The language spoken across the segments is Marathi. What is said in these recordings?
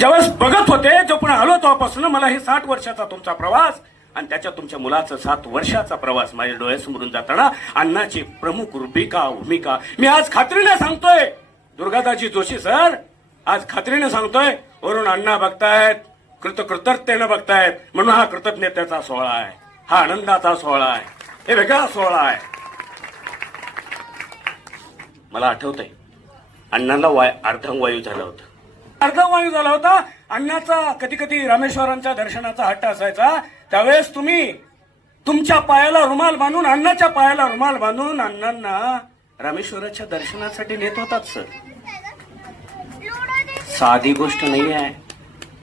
ज्यावेळेस बघत होते जो पण आलो तेव्हापासून मला हे साठ वर्षाचा तुमचा प्रवास आणि त्याच्या तुमच्या मुलाचा सात वर्षाचा प्रवास माझ्या डोळ्यासमोरून जाताना अण्णाची प्रमुख रुबिका भूमिका. मी आज खात्रीने सांगतोय दुर्गादाजी जोशी सर आज खात्रीने सांगतोय वरून अण्णा बघतायत कृतकृतज्ञतेनं बघतायत. म्हणून हा कृतज्ञतेचा सोहळा आहे हा आनंदाचा सोहळा आहे हे वेगळा सोहळा आहे. मला आठवतंय अण्णाला वाय अर्धांगवायू झालं होतं. अर्धवायू झाला होता. अण्णाचा कधी कधी रामेश्वरांच्या दर्शनाचा हट्ट असायचा. त्यावेळेस तुम्ही तुमच्या पायाला रुमाल बांधून अण्णाच्या पायाला रुमाल बांधून अण्णांना रामेश्वराच्या दर्शनासाठी नेत होतात सर. साधी गोष्ट नाही आहे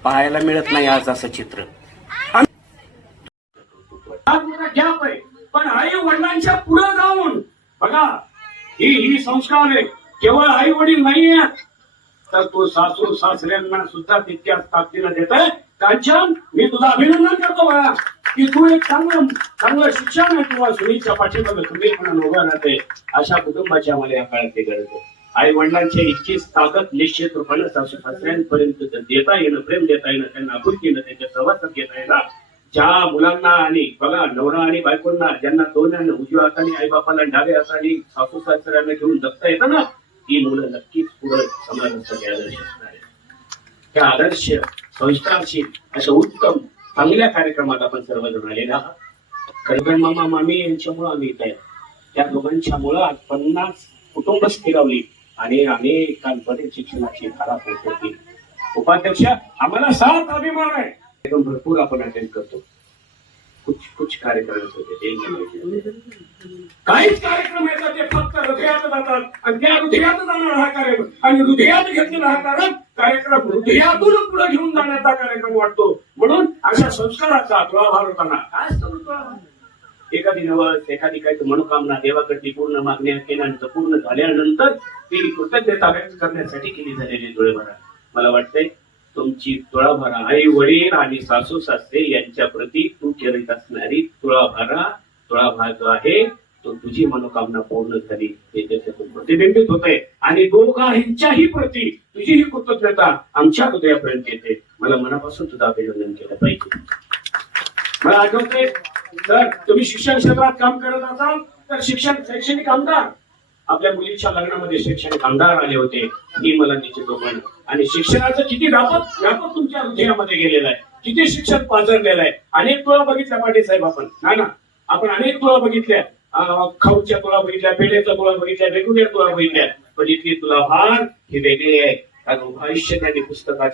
पाहायला मिळत नाही आज असं चित्र. गॅप आहे पण आई वडिलांच्या पुढे जाऊन बघा ही ही संस्कार आहे. केवळ आई वडील नाहीये. तर तो सासू सासऱ्यांना सुद्धा तितक्याच ताकदीला देत आहे. कांचन मी तुझं अभिनंदन करतो बघा की तू एक चांगलं चांगलं शिक्षण आहे किंवा सुनीच्या पाठीमध्ये तुम्ही म्हणून उभं राहते. अशा कुटुंबाची आम्हाला या काळात ते गरज आहे. आई वडिलांच्या इतकीच ताकद निश्चित रूपाने सासू सासऱ्यांपर्यंत देता येणं प्रेम देता येणं त्यांना आपुलकीनं त्यांच्या सहवासात घेता येणार ज्या मुलांना आणि बघा नवरा आणि बायकोंना ज्यांना दोन उजव्या हाताने आई बापाला डाव्या हाताने सासू सासऱ्यांना घेऊन जगता येतं ना ती मुलं नक्कीच पुढे समाजासाठी आदर्श असणार आहे त्या आदर्श संस्कारशील अशा उत्तम चांगल्या कार्यक्रमात आपण सर्वजण आलेला आहात. खरं मामा मामी यांच्यामुळं आम्ही इथे त्या दोघांच्यामुळं आज पन्नास कुटुंब स्थिरावली आणि अनेकांपर्यंत शिक्षणाची धारा पोहोचवली उपाध्यक्ष आम्हाला सात अभिमान आहे. एकदम भरपूर आपण अटेंड करतो. कुछ कुछ कार्यक्रम होते काहीच कार्यक्रम फक्त जातात. आणि त्या हृदयात जाणारा हा कार्यक्रम. आणि हृदयात घेतलेला हा कारण कार्यक्रम हृदयातून पुढे घेऊन जाण्याचा कार्यक्रम वाटतो. म्हणून अशा संस्काराचा तुळाभार होताना काय एखादी नवस एखादी काही मनोकामना देवाकडची पूर्ण मागण्या केल्यानंतर पूर्ण झाल्यानंतर ती कृतज्ञता व्यक्त करण्यासाठी केली झालेली डोळेभरा. मला वाटतंय तुमची तुळाभारा आई वडील आणि सासू सासरे यांच्या प्रती तू करीत असणारी तुळाभारा तुळाभार जो आहे. तुझी मनोकामना पूर्ण झाली हे त्याच्यातून प्रतिबिंबित होत आहे आणि दोघांच्याही प्रती तुझी ही कृतज्ञता आमच्या हृदयापर्यंत येते. मला मनापासून तुझं अभिनंदन केलं. पाहिजे मला आठवते तर तुम्ही शिक्षण क्षेत्रात काम करत असाल तर शिक्षण शैक्षणिक आमदार. आपल्या मुलीच्या लग्नामध्ये शैक्षणिक आमदार आले होते. ही मला तिचे पण आणि शिक्षणाचं किती व्यापक व्यापक तुमच्या हृदयामध्ये गेलेलं आहे. किती शिक्षण पाजरलेलं आहे. अनेक तुळा बघितल्या पाटील साहेब आपण. ना ना. आपण अनेक तुळा बघितल्या. खाऊच्या तुला बघितल्या पेढ्याचा तुला बघितल्या वेगवेगळ्या तुला बघितल्या पण इथली तुला भार ही वेगळी आहे. कारण भविष्य आयुष्य त्यांनी पुस्तकाच्या